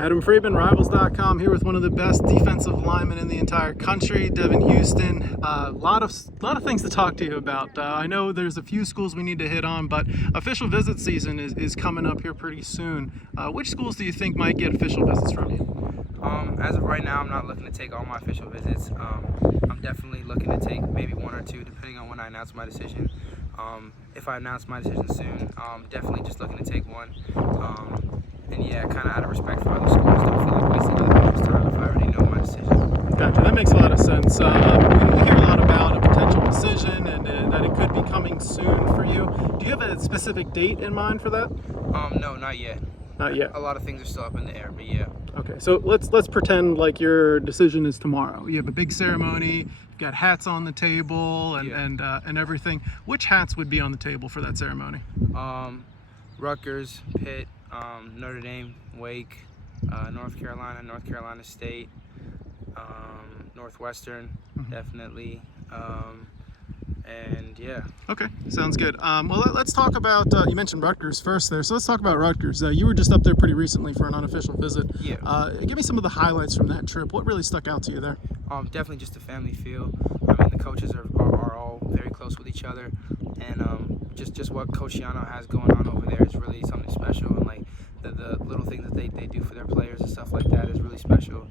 Adam Friedman, Rivals.com, here with one of the best defensive linemen in the entire country, Devan Houstan. A lot of things to talk to you about. I know there's a few schools we need to hit on, but official visit season is coming up here pretty soon. Which schools do you think might get official visits from you? As of right now, I'm not looking to take all my official visits. I'm definitely looking to take maybe one or two, depending on when I announce my decision. If I announce my decision soon, definitely just looking to take one. And yeah, kind of out of respect for other schools, don't feel like wasting other people's time if I already know my decision. Gotcha, that makes a lot of sense. We hear a lot about a potential decision and that it could be coming soon for you. Do you have a specific date in mind for that? No, not yet. Not yet. A lot of things are still up in the air, but yeah. Okay, so let's pretend like your decision is tomorrow. You have a big ceremony, you've got hats on the table and everything. Which hats would be on the table for that ceremony? Rutgers, Pitt, Notre Dame, Wake, North Carolina State, Northwestern, definitely, and yeah. Okay, sounds good. Well, let's talk about, you mentioned Rutgers first there, so let's talk about Rutgers. You were just up there pretty recently for an unofficial visit. Yeah. Give me some of the highlights from that trip. What really stuck out to you there? Definitely just a family feel. I mean, the coaches are all very close with each other, and just what Coach Yano has going on over there is really something special, and like the little things that they do for their players and stuff like that is really special.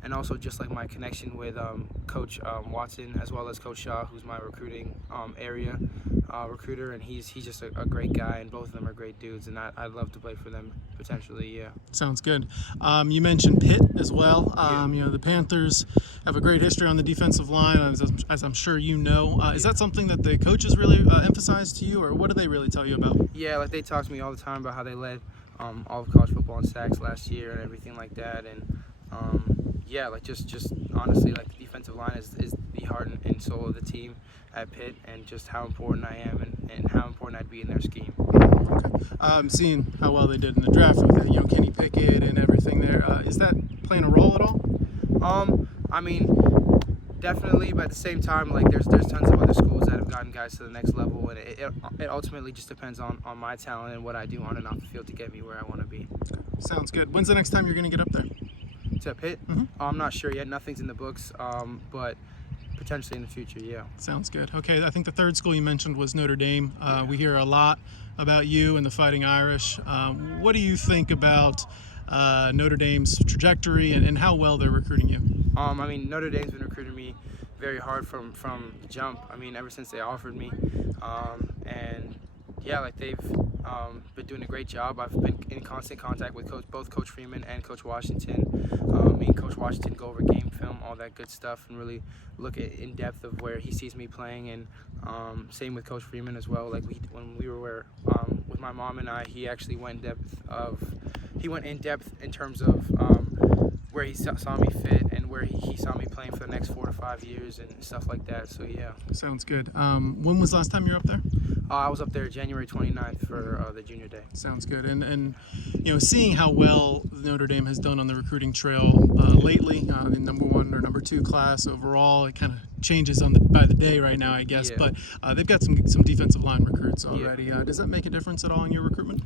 And also just like my connection with Coach Watson, as well as Coach Shaw, who's my recruiting area recruiter, and he's just a great guy, and both of them are great dudes, and I'd love to play for them potentially. Yeah. Sounds good. You mentioned Pitt as well. Yeah. You know, the Panthers have a great history on the defensive line, as I'm sure you know. Is that something that the coaches really emphasize to you, or what do they really tell you about? Yeah, like they talk to me all the time about how they led all of college football in sacks last year and everything like that, and yeah, like just honestly, like the defensive line is the heart and soul of the team at Pitt, and just how important I am and how important I'd be in their scheme. Okay. Seeing how well they did in the draft with Kenny Pickett and everything there, is that playing a role at all? I mean, definitely, but at the same time, like there's tons of other schools that have gotten guys to the next level, and it ultimately just depends on my talent and what I do on and off the field to get me where I want to be. Sounds good. When's the next time you're going to get up there? To Pitt? Mm-hmm. I'm not sure yet. Nothing's in the books, but potentially in the future, yeah. Sounds good. Okay, I think the third school you mentioned was Notre Dame. Yeah. We hear a lot about you and the Fighting Irish. What do you think about Notre Dame's trajectory and how well they're recruiting you? I mean, Notre Dame's been recruiting me very hard from the jump. I mean, ever since they offered me, and yeah, like they've been doing a great job. I've been in constant contact with both Coach Friedman and Coach Washington. Me and Coach Washington go over game film, all that good stuff, and really look at in depth of where he sees me playing. And same with Coach Friedman as well. Like when we were with my mom and I, he actually went in depth in terms of where he saw me fit and where he saw me playing for the next 4 to 5 years and stuff like that. So yeah. Sounds good. When was the last time you were up there? I was up there January 29th for the junior day. Sounds good. And seeing how well Notre Dame has done on the recruiting trail lately, the number 1 or number 2 class overall, it kind of changes by the day right now, I guess. Yeah. But they've got some defensive line recruits already. Yeah. Does that make a difference at all in your recruitment?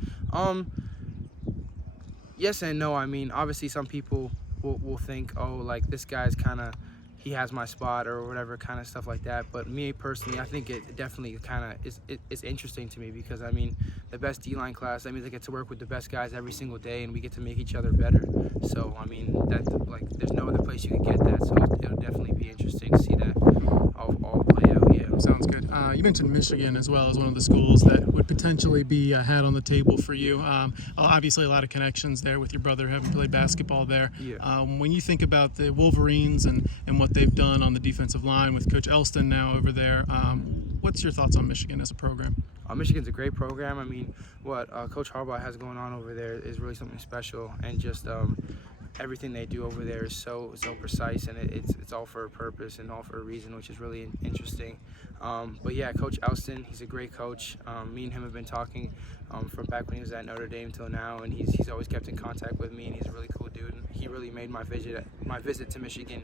Yes and no. I mean, obviously some people will think, oh, like this guy's kind of, he has my spot or whatever kind of stuff like that. But me personally, I think it definitely kind of it's interesting to me, because I mean, the best D-line class, that means I get to work with the best guys every single day, and we get to make each other better. So I mean, that like there's no other place you could get that. So it'll definitely be interesting to see that all play out. Yeah. Sounds good. You mentioned Michigan as well as one of the schools that would potentially be a hat on the table for you. Obviously, a lot of connections there with your brother having played basketball there. Yeah. When you think about the Wolverines and what they've done on the defensive line with Coach Elston now over there, what's your thoughts on Michigan as a program? Michigan's a great program. I mean, what Coach Harbaugh has going on over there is really something special, and just everything they do over there is so precise, and it's all for a purpose and all for a reason, which is really interesting. But yeah, Coach Houstan, he's a great coach. Me and him have been talking from back when he was at Notre Dame till now, and he's always kept in contact with me, and he's a really cool dude. And he really made my visit to Michigan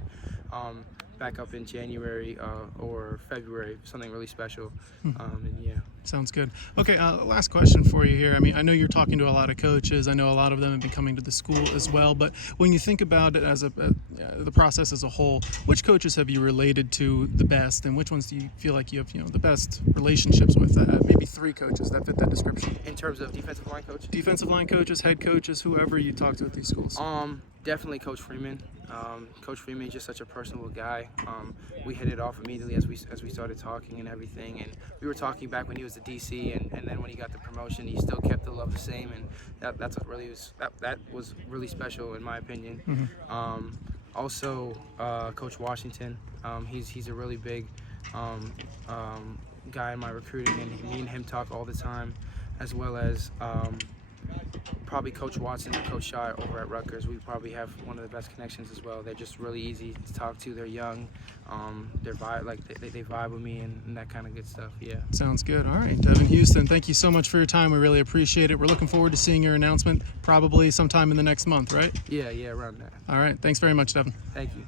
back up in January or February something really special. And yeah. Sounds good. Okay, last question for you here. I mean, I know you're talking to a lot of coaches. I know a lot of them have been coming to the school as well. But when you think about it as the process as a whole, which coaches have you related to the best, and which ones do you feel like you have, the best relationships with? Maybe 3 coaches that fit that description. In terms of defensive line coach? Defensive line coaches, head coaches, whoever you talk to at these schools. Definitely Coach Friedman. Coach Friedman is just such a personable guy. We hit it off immediately as we started talking and everything. And we were talking back when he was the DC, and then when he got the promotion, he still kept the love the same. And that's what really was really special in my opinion. Mm-hmm. Also, Coach Washington. He's a really big guy in my recruiting, and me and him talk all the time, as well as probably Coach Watson and Coach Shaw over at Rutgers. We probably have one of the best connections as well. They're just really easy to talk to. They're young. They're they vibe with me and that kind of good stuff. Yeah. Sounds good. All right, Devan Houstan, thank you so much for your time. We really appreciate it. We're looking forward to seeing your announcement probably sometime in the next month, right? Yeah, around that. All right. Thanks very much, Devan. Thank you.